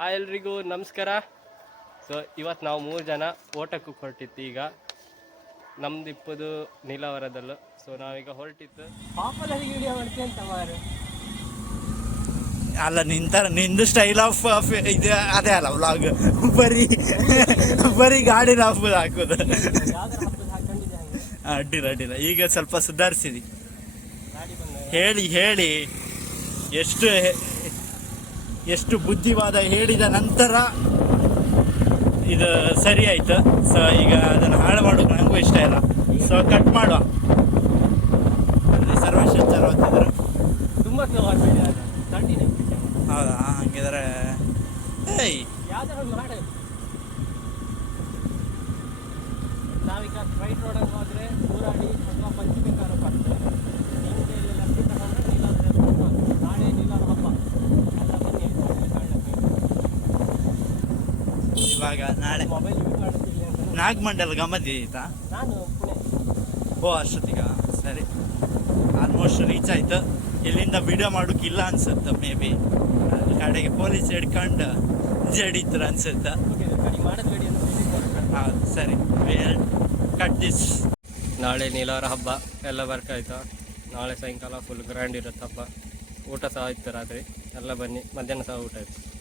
Hi ಎಲ್ರಿಗೂ ನಮಸ್ಕಾರ. So ಇವತ್ತು ನಾವು ಮೂರು ಜನ ಓಟಕ್ಕೆ ಹೊರಟಿತ್ತು ಈಗ. ನಮ್ದು ಇಪ್ಪದು ನೀಲಾವರದಲ್ಲೂ. ಸೊ ನಾವೀಗ ಹೊರಟಿತ್ತು ಅಲ್ಲ ನಿಂತರ ನಿಂದು ಸ್ಟೈಲ್ ಆಫ್ ಇದು ಅದೇ ಅಲ್ಲ ವ್ಲಾಗ್ ಬರೀ ಬರೀ ಗಾಡಿ ಲಾಫ್ ಹಾಕೋದು. ಅಡ್ಡಿಲ್ಲ ಅಡ್ಡಿಲ್ಲ. ಈಗ ಸ್ವಲ್ಪ ಸುಧಾರಿಸಿದಿ ಹೇಳಿ ಹೇಳಿ. ಎಷ್ಟು ಎಷ್ಟು ಬುದ್ಧಿವಾದ ಹೇಳಿದ ನಂತರ ಇದು ಸರಿ ಆಯ್ತು. ಸೊ ಈಗ ಅದನ್ನು ಹಾಳು ಮಾಡೋಕೆ ನನಗೂ ಇಷ್ಟ ಇಲ್ಲ. ಸೊ ಕಟ್ ಮಾಡುವ. ಸರ್ವೇಶ್ವರ ಹೊತ್ತಿದ್ರು ತುಂಬ ಹೌದಾ? ಹಂಗಿದ್ರೆ ಏಯ್! ನಾವೀಗ ಸ್ಟ್ರೈಟ್ ರೋಡಲ್ಲಿ ಹೋದ್ರೆ ಊರಾಡಿ ಅಥವಾ ಪಂಚಮಿಕಾರ ಬರ್ತದೆ ನಿಮಗೆ ಇಲ್ಲಿ ಲೆಫ್ಟ್ ತಗೊಂಡ್ರೆ ನೀಲಾದ್ರಿ ಹಬ್ಬ. ನಾಳೆ ನೀಲಾರ ಹಬ್ಬ ಎಲ್ಲ ಬನ್ನಿ ಅಲ್ಲಿ ಕಾಣ್ಲಿಕ್ಕೆ. ಇವಾಗ ನಾಳೆ. ನಾಗಮಂಡಲ ಗಮ್ಮತ್ ಪುಣೆ. ಓ ಅಷ್ಟೊತ್ತಿಗ? ಸರಿ. ಆಲ್ಮೋಸ್ಟ್ ರೀಚ್ ಆಯ್ತು. ಇಲ್ಲಿಂದ ವಿಡಿಯೋ ಮಾಡೋಕ್ಕಿಲ್ಲ ಅನ್ಸುತ್ತೆ ಮೇ ಬಿ ಕಡೆಗೆ ಪೊಲೀಸ್ ಹಿಡ್ಕೊಂಡು ಜಡಿತ್ರ ಅನ್ಸುತ್ತೆ. ಹೌದು ಸರಿ. ಕಟ್ ದಿಸ್ ನಾಳೆ ನೀಲಾರ ಹಬ್ಬ ಎಲ್ಲ ಬರ್ಕಾಯ್ತಾ ನಾಳೆ ಸಾಯಂಕಾಲ ಫುಲ್ ಗ್ರ್ಯಾಂಡ್ ಇರುತ್ತೆ ಹಬ್ಬ ಊಟ ಸಹ ಆಯ್ತು ರಾತ್ರಿ. ಎಲ್ಲ ಬನ್ನಿ. ಮಧ್ಯಾಹ್ನ ಸಹ ಊಟ ಆಯ್ತು.